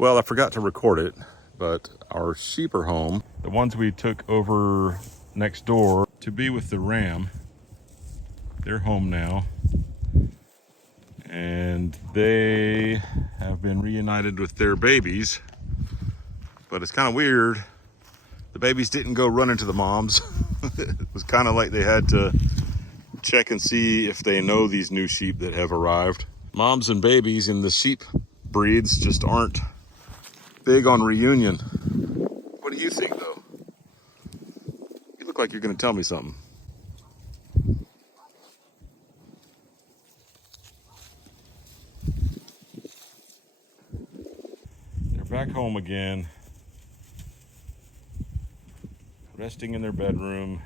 Well, I forgot to record it, but our sheep are home. The ones we took over next door to be with the ram, they're home now. And they have been reunited with their babies. But it's kind of weird. The babies didn't go running to the moms. It was kind of like they had to check and see if they know these new sheep that have arrived. Moms and babies in the sheep breeds just aren't big on reunion. What do you think, though? You look like you're going to tell me something. They're back home again, resting in their bedroom.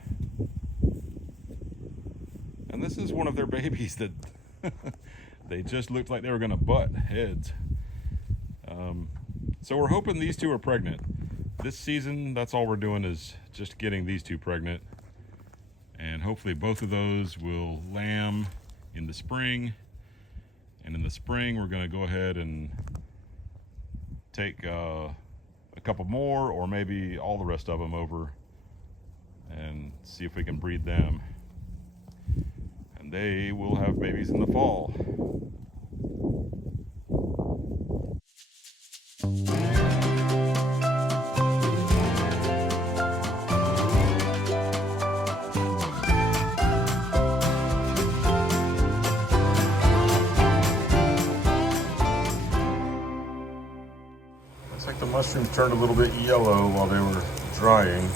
And this is one of their babies that they just looked like they were going to butt heads. So we're hoping these two are pregnant. This season, that's all we're doing is just getting these two pregnant. And hopefully both of those will lamb in the spring. And in the spring, we're going to go ahead and take a couple more, or maybe all the rest of them over, and see if we can breed them. And they will have babies in the fall. Looks like the mushrooms turned a little bit yellow while they were drying.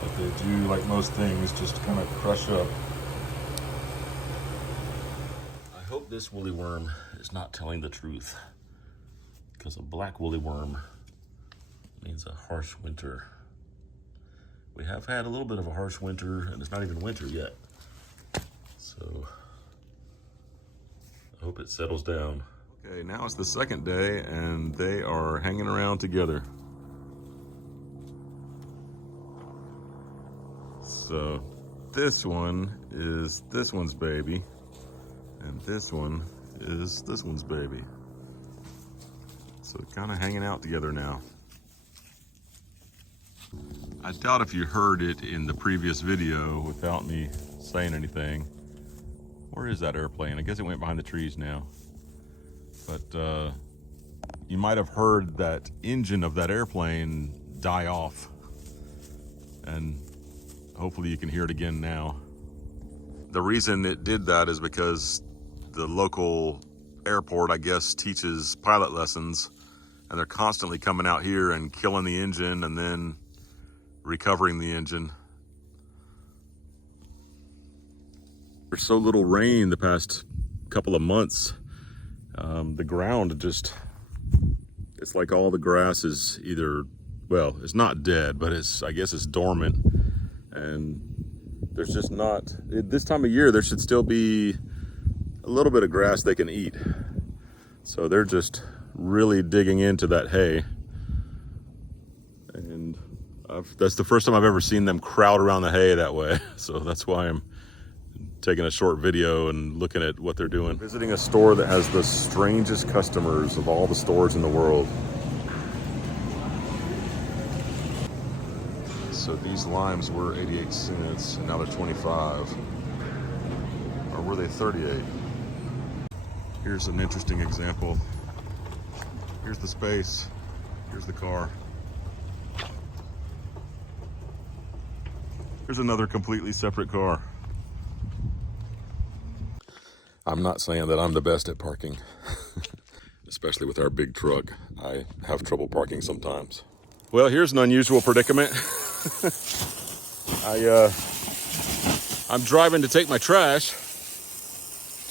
But they do, like most things, just kind of crush up. I hope this woolly worm is not telling the truth, because a black woolly worm means a harsh winter. We have had a little bit of a harsh winter, and it's not even winter yet. So I hope it settles down. Okay, now it's the second day, and they are hanging around together. So this one is this one's baby, and this one is this one's baby. So kind of hanging out together now. I doubt if you heard it in the previous video without me saying anything. Where is that airplane? I guess it went behind the trees now. But you might have heard that engine of that airplane die off. And hopefully you can hear it again now. The reason it did that is because the local airport, I guess, teaches pilot lessons, and they're constantly coming out here and killing the engine and then recovering the engine. There's so little rain the past couple of months. The ground just, it's like all the grass is either, well, it's not dead, but I guess it's dormant. And there's just not, this time of year, there should still be a little bit of grass they can eat. So they're just really digging into that hay. And that's the first time I've ever seen them crowd around the hay that way. So that's why I'm taking a short video and looking at what they're doing. Visiting a store that has the strangest customers of all the stores in the world. So these limes were 88 cents, and now they're 25. Or were they 38? Here's an interesting example. Here's the space. Here's the car. Here's another completely separate car. I'm not saying that I'm the best at parking, especially with our big truck. I have trouble parking sometimes. Well, here's an unusual predicament. I'm driving to take my trash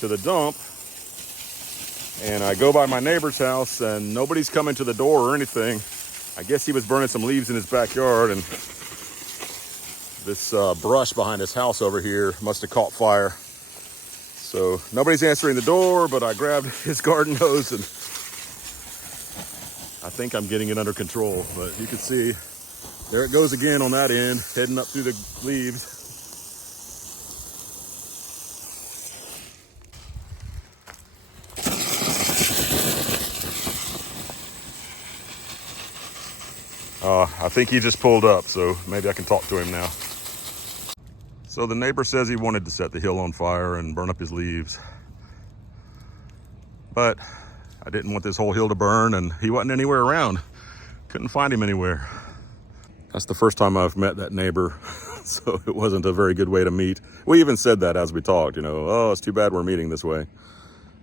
to the dump, and I go by my neighbor's house, and nobody's coming to the door or anything. I guess he was burning some leaves in his backyard, and this brush behind his house over here must have caught fire. So nobody's answering the door, but I grabbed his garden hose, and I think I'm getting it under control. But you can see, there it goes again on that end, heading up through the leaves. I think he just pulled up, so maybe I can talk to him now. So the neighbor says he wanted to set the hill on fire and burn up his leaves. But I didn't want this whole hill to burn, and he wasn't anywhere around. Couldn't find him anywhere. That's the first time I've met that neighbor, so it wasn't a very good way to meet. We even said that as we talked, you know, oh, it's too bad we're meeting this way.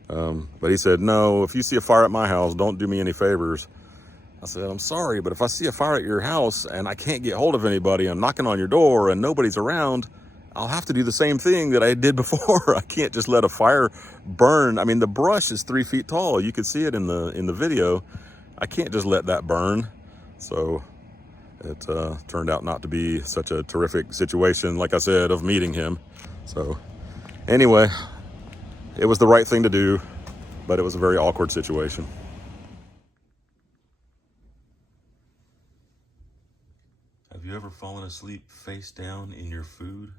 But he said, no, if you see a fire at my house, don't do me any favors. I said, I'm sorry, but if I see a fire at your house and I can't get hold of anybody, I'm knocking on your door and nobody's around, I'll have to do the same thing that I did before. I can't just let a fire burn. I mean, the brush is 3 feet tall. You could see it in the video. I can't just let that burn. So it turned out not to be such a terrific situation, like I said, of meeting him. So anyway, it was the right thing to do, but it was a very awkward situation. Have you ever fallen asleep face down in your food?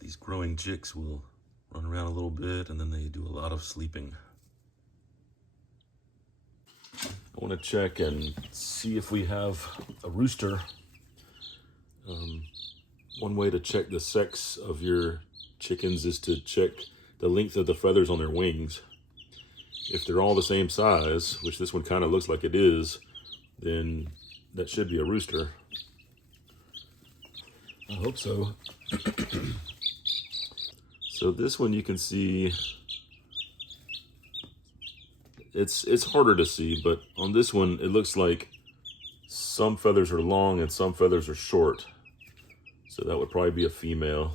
These growing chicks will run around a little bit and then they do a lot of sleeping. I want to check and see if we have a rooster. One way to check the sex of your chickens is to check the length of the feathers on their wings. If they're all the same size, which this one kind of looks like it is, then that should be a rooster. I hope so. So this one you can see, it's harder to see, but on this one it looks like some feathers are long and some feathers are short. So that would probably be a female.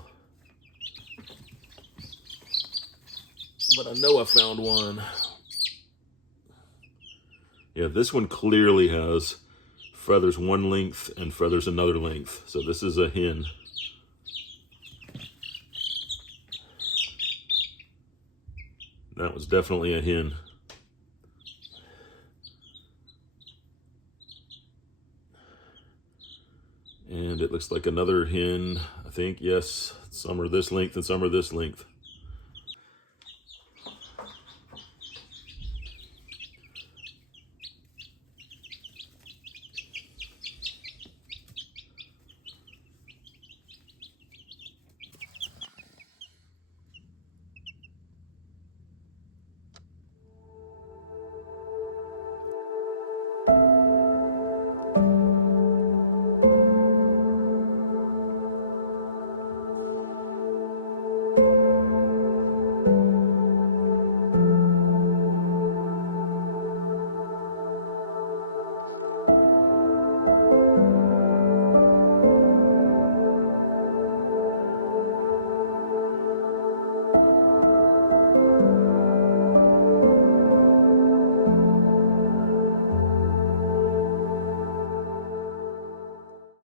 But I know I found one. Yeah, this one clearly has feathers one length and feathers another length. So this is a hen. That was definitely a hen. And it looks like another hen, I think. Yes, some are this length and some are this length.